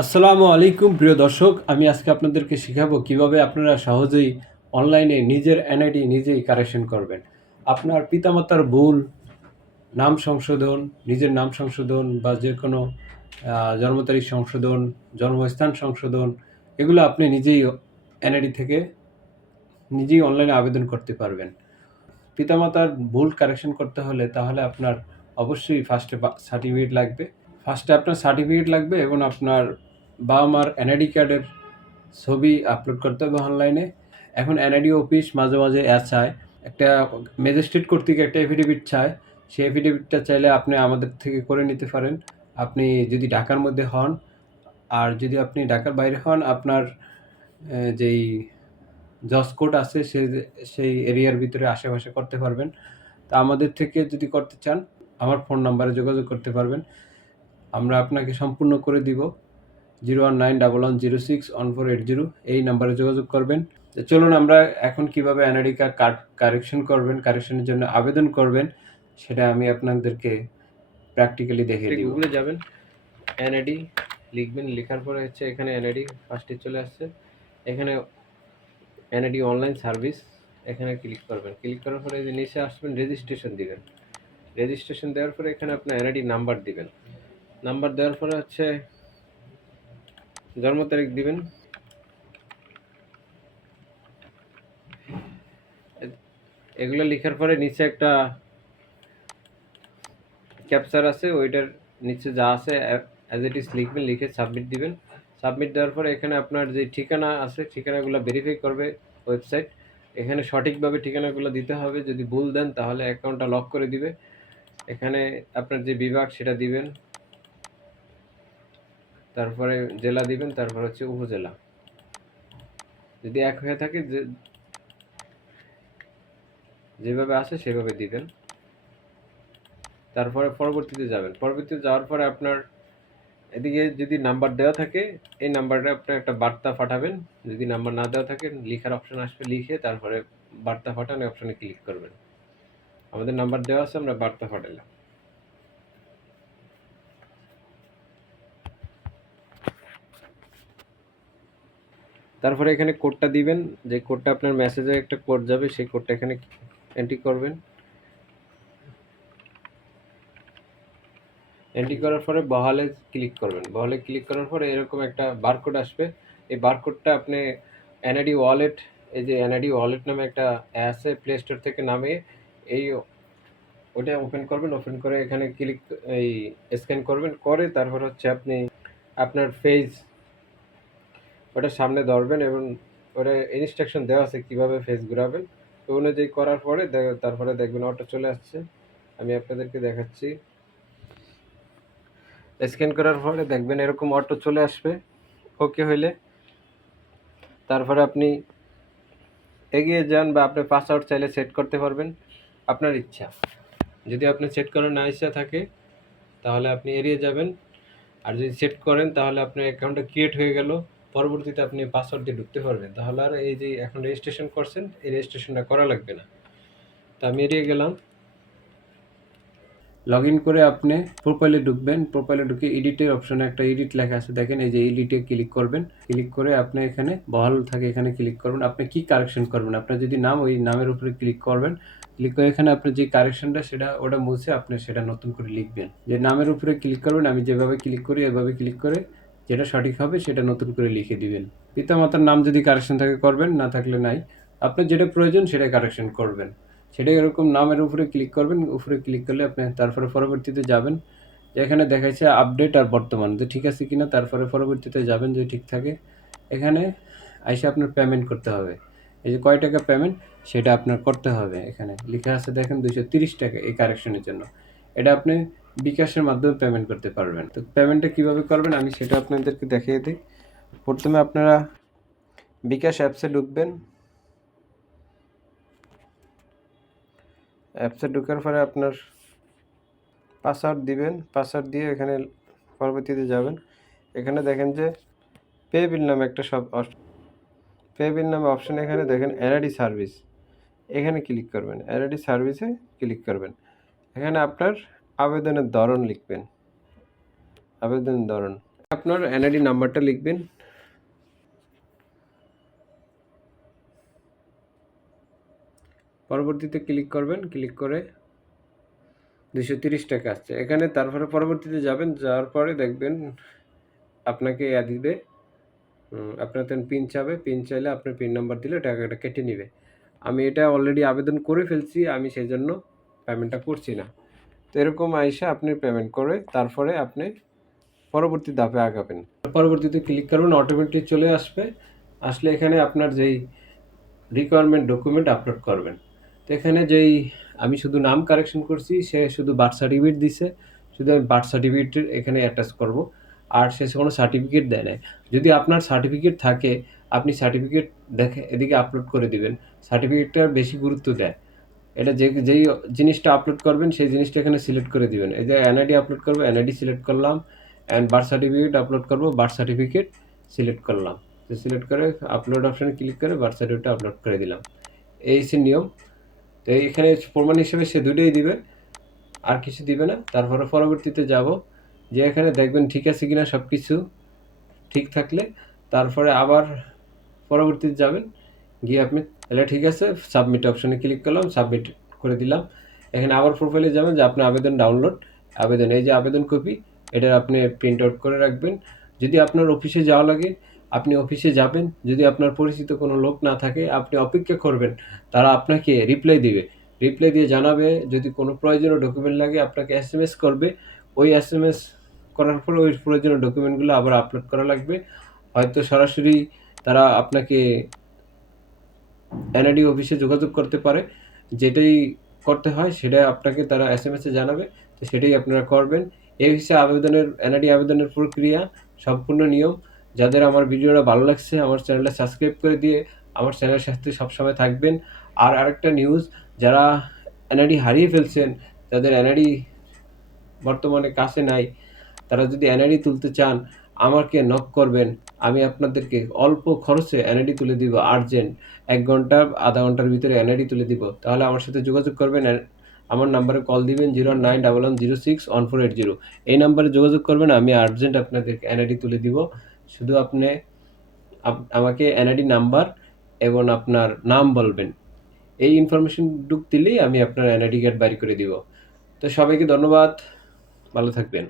আসসালামু আলাইকুম, প্রিয় দর্শক। আমি আজকে আপনাদেরকে শেখাবো কীভাবে আপনারা সহজেই অনলাইনে নিজের এনআইডি নিজেই কারেকশন করবেন। আপনার পিতামাতার ভুল, নাম সংশোধন, নিজের নাম সংশোধন বা যে কোনো জন্ম তারিখ সংশোধন, জন্মস্থান সংশোধন, এগুলো আপনি নিজেই এনআইডি থেকে নিজেই অনলাইনে আবেদন করতে পারবেন। পিতামাতার ভুল কারেকশন করতে হলে তাহলে আপনার অবশ্যই ফার্স্টে সার্টিফিকেট লাগবে। ফার্স্টে আপনার সার্টিফিকেট লাগবে এবং আপনার বাবা মার এনআইডি কার্ডের ছবি আপলোড করতে হবে অনলাইনে এখন এনআইডি অফিস মাঝে মাঝে চায়। একটা ম্যাজিস্ট্রেট কর্তৃক একটা এফিডেভিট চায়। সেই এফিডেভিটটা চাইলে আপনি আমাদের থেকে করে নিতে পারেন। আপনি যদি ঢাকার মধ্যে হন, আর যদি আপনি ঢাকার বাইরে হন, আপনার যেই জজ কোড আছে, সে, সেই এরিয়ার ভিতরে আশেপাশে করতে পারবেন। তা আমাদের থেকে যদি করতে চান, আমার ফোন নাম্বারে যোগাযোগ করতে পারবেন। আমরা আপনাকে সম্পূর্ণ করে দিব। Zero one nine double one zero six one four eight zero এই নাম্বারে যোগাযোগ করবেন। তো চলুন আমরা এখন কীভাবে এনআইডি কার্ড কারেকশন করবেন কারেকশনের জন্য আবেদন করবেন সেটা আমি আপনাদেরকে প্র্যাকটিক্যালি দেখে দিই গুগলে যাবেন এনআইডি লিখবেন লেখার পরে হচ্ছে এখানে এনআইডি ফার্স্টে চলে আসছে। এখানে এনআইডি অনলাইন সার্ভিস এখানে ক্লিক করবেন। ক্লিক করার পরে যে নিচে আসবেন রেজিস্ট্রেশন দিবেন। রেজিস্ট্রেশন দেওয়ার পরে এখানে আপনার এনআইডি নাম্বার দিবেন। নাম্বার দেওয়ার পরে হচ্ছে জন্ম তারিখ দিবেন? এগুলো লেখার পরে নিচে একটা ক্যাপচার আছে, ওইটার নিচে যা আছে অ্যাজ ইট ইজ লিখবেন, লিখে সাবমিট দিবেন। সাবমিট দেওয়ার পরে এখানে আপনার যে ঠিকানা আছে, ঠিকানাগুলো ভেরিফাই করবে ওয়েবসাইট এখানে সঠিকভাবে ঠিকানাগুলো দিতে হবে। যদি ভুল দেন, তাহলে অ্যাকাউন্টটা লক করে দিবে। এখানে আপনার যে বিভাগ, সেটা দিবেন। তারপরে জেলা দিবেন, তারপর হচ্ছে উপজেলা। যদি এক হয়ে থাকে যেভাবে আছে সেভাবে দিবেন। তারপরে পরবর্তীতে যাবেন। পরবর্তীতে যাওয়ার পরে আপনার এদিকে যদি নাম্বার দেওয়া থাকে, এই নাম্বারটা আপনি একটা বার্তা পাঠাবেন। যদি নাম্বার না দেওয়া থাকে, লিখার অপশন আসবে, লিখে তারপরে বার্তা পাঠানো অপশনে ক্লিক করবেন। আমাদের নাম্বার দেওয়া আছে, আমরা বার্তা পাঠালাম। তারপরে এখানে কোডটা দিবেন, যে কোডটা আপনার মেসেজে একটা কোড যাবে, সেই কোডটা এখানে এন্ট্রি করবেন। এন্ট্রি করার পরে বহালে ক্লিক করবেন। বহালে ক্লিক করার পরে এরকম একটা বারকোড আসবে। এই বারকোডটা আপনি এনআইডি ওয়ালেট এই যে এনআইডি ওয়ালেট নামে একটা আছে প্লে স্টোর থেকে নামিয়ে, এই ওটা ওপেন করবেন। ওপেন করে এখানে ক্লিক এই স্ক্যান করবেন। করে তারপর হচ্ছে আপনি আপনার ফেস ওটা সামনে ধরবেন এবং ওটা ইনস্ট্রাকশন দেওয়া আছে কীভাবে ফেস ঘুরাবেন। তো অনুযায়ী করার পরে তারপরে দেখবেন অটো চলে আসছে। আমি আপনাদেরকে দেখাচ্ছি। স্ক্যান করার পরে দেখবেন এরকম অটো চলে আসবে। ওকে হইলে। তারপরে আপনি এগিয়ে যান বা আপনি পাসওয়ার্ড চাইলে সেট করতে পারবেন। আপনার ইচ্ছা। যদি আপনি সেট করার না ইচ্ছা থাকে, তাহলে আপনি এড়িয়ে যাবেন। আর যদি সেট করেন, তাহলে আপনার অ্যাকাউন্টটা ক্রিয়েট হয়ে গেল। পরবর্তীতে আপনি পাসওয়ার্ড দিয়ে ঢুকতে পারবেন। তাহলে আর এই যে এখন রেজিস্ট্রেশন করছেন, এই রেজিস্ট্রেশনটা করা লাগবে না। তা আমি এড়িয়ে গেলাম। লগ ইন করে আপনি প্রোফাইলে ঢুকবেন। প্রোফাইলে ঢুকে এডিটের অপশনে একটা এডিট লেখা আছে। দেখেন এই যে এডিটে ক্লিক করবেন। ক্লিক করে আপনি এখানে বহাল থাকে এখানে ক্লিক করবেন। আপনি কি কারেকশন করবেন? আপনার যদি নাম ওই নামের উপরে ক্লিক করবেন ক্লিক করে এখানে আপনি যে কারেকশনটা সেটা ওটা মুছে আপনি সেটা নতুন করে লিখবেন। যে নামের উপরে ক্লিক করবেন, আমি যেভাবে ক্লিক করি, এভাবে ক্লিক করে যেটা সঠিক হবে সেটা নতুন করে লিখে দিবেন। পিতামাতার নাম যদি কারেকশন থাকে করবেন, না থাকলে নাই। আপনার যেটা প্রয়োজন সেটাই কারেকশন করবেন। সেটাই এরকম নামের উপরে ক্লিক করবেন, উপরে ক্লিক করলে আপনি তারপরে পরবর্তীতে যাবেন। এখানে দেখাচ্ছে আপডেট আর বর্তমান। যে ঠিক আছে কিনা, তারপরে পরবর্তীতে যাবেন যদি ঠিক থাকে। এখানে আইসে আপনার পেমেন্ট করতে হবে। এই যে কয় টাকা পেমেন্ট সেটা আপনার করতে হবে এখানে। লেখা আছে দেখেন তিরিশ টাকা এই কারেকশনের জন্য। এটা আপনি বিকাশের মাধ্যমে পেমেন্ট করতে পারবেন। তো পেমেন্টটা কীভাবে করবেন আমি সেটা আপনাদেরকে দেখিয়ে দিই। প্রথমে আপনারা বিকাশ অ্যাপসে ঢুকবেন। অ্যাপসে ঢুকার পরে আপনার পাসওয়ার্ড দিবেন। পাসওয়ার্ড দিয়ে এখানে পরবর্তীতে যাবেন। এখানে দেখেন যে পে বিল নামে একটা সব পে বিল নামে অপশন এখানে দেখেন এনআইডি সার্ভিস এখানে ক্লিক করবেন। এনআইডি সার্ভিসে ক্লিক করবেন। এখানে আপনার আবেদনের ধরন লিখবেন। আবেদনের ধরন। আপনার এনআইডি নাম্বারটা লিখবেন। পরবর্তীতে ক্লিক করবেন। ক্লিক করে দুশো তিরিশ টাকা আসছে। এখানে তারপরে পরবর্তীতে যাবেন। যাওয়ার পরে দেখবেন আপনাকে ইয়া দিবে। আপনার তেন পিন চাবে। পিন চাইলে আপনার পিন নাম্বার দিলে টাকাটা কেটে নেবে। আমি এটা অলরেডি আবেদন করে ফেলছি। আমি সেই জন্য পেমেন্টটা করছি না। তো এরকম আইসা আপনি পেমেন্ট করে তারপরে আপনি পরবর্তী ধাপে আগাবেন। পরবর্তীতে ক্লিক করবেন অটোমেটিক চলে আসবে। আসলে এখানে আপনার যেই রিকোয়ারমেন্ট ডকুমেন্ট আপলোড করবেন। তো এখানে যেই আমি শুধু নাম কারেকশন করছি, সে শুধু বার্থ সার্টিফিকেট দিছে। শুধু আমি বার্থ সার্টিফিকেট এখানে অ্যাটাচ করব। আর সে কোনো সার্টিফিকেট দেয় না যদি আপনার সার্টিফিকেট থাকে, আপনি সার্টিফিকেট দেখে এদিকে আপলোড করে দিবেন। সার্টিফিকেটটার বেশি গুরুত্ব দেয়। এটা যে যেই জিনিসটা আপলোড করবেন, সেই জিনিসটা এখানে সিলেক্ট করে দিবেন। এই যে এনআইডি আপলোড করব এনআইডি সিলেক্ট করলাম অ্যান্ড বার্থ সার্টিফিকেট আপলোড করব বার্থ সার্টিফিকেট সিলেক্ট করলাম। তো সিলেক্ট করে আপলোড অপশানে ক্লিক করে বার্থ সার্টিফিকেটটা আপলোড করে দিলাম। এই সে নিয়ম। তো এখানে প্রমাণ হিসেবে সে দুটোই দিবে, আর কিছু দিবে না। তারপরে পরবর্তীতে যাব, যে এখানে দেখবেন ঠিক আছে কিনা সব কিছু ঠিক থাকলে, তারপরে আবার পরবর্তীতে যাবেন। গিয়ে আপনি তাহলে ঠিক আছে সাবমিট অপশনে ক্লিক করলাম সাবমিট করে দিলাম। এখানে আবার প্রোফাইলে যাবেন যে আপনার আবেদন ডাউনলোড আবেদন, এই যে আবেদন কপি এটা আপনি প্রিন্ট আউট করে রাখবেন। যদি আপনার অফিসে যাওয়া লাগে, আপনি অফিসে যাবেন। যদি আপনার পরিচিত কোনো লোক না থাকে, আপনি অপেক্ষা করবেন, তারা আপনাকে রিপ্লাই দিবে। রিপ্লাই দিয়ে জানাবে, যদি কোনো প্রয়োজনীয় ডকুমেন্ট লাগে, আপনাকে এস এম এস করবে। ওই এস এম এস করার পরে ওই প্রয়োজনীয় ডকুমেন্টগুলো আবার আপলোড করা লাগবে। হয়তো সরাসরি তারা আপনাকে এনআইডি অফিসে যোগাযোগ করতে পারে, যেটাই করতে হয় সেটা আপনাকে তারা এস এম এসে জানাবে, তো সেটাই আপনারা করবেন। এই হিসেবে আবেদনের এনআইডি আবেদনের প্রক্রিয়া, সম্পূর্ণ নিয়ম। যাদের আমার ভিডিওটা ভালো লাগছে, আমার চ্যানেলটা সাবস্ক্রাইব করে দিয়ে আমার চ্যানেলের সাথে সবসময় থাকবেন। আর আরেকটা নিউজ যারা এনআইডি হারিয়ে ফেলছেন, তাদের এনআইডি বর্তমানে কাছে নাই, তারা যদি এনআইডি তুলতে চান আমাকে নক করবেন। আমি আপনাদেরকে অল্প খরচে এনআইডি তুলে দিব আর্জেন্ট এক ঘণ্টা, আধা ঘণ্টার ভিতরে এনআইডি তুলে দিব। তাহলে আমার সাথে যোগাযোগ করবেন আমার নাম্বারে কল দিবেন zero nine double one zero six one four eight zero এই নাম্বারে যোগাযোগ করবেন, আমি আর্জেন্ট আপনাদেরকে এনআইডি তুলে দিব। শুধু আপনি আমাকে এনআইডি নাম্বার এবং আপনার নাম বলবেন। এই ইনফরমেশন ডুক দিলেই আমি আপনার এনআইডি কার্ড বাড়ি করে দিব। তো সবাইকে ধন্যবাদ। ভালো থাকবেন।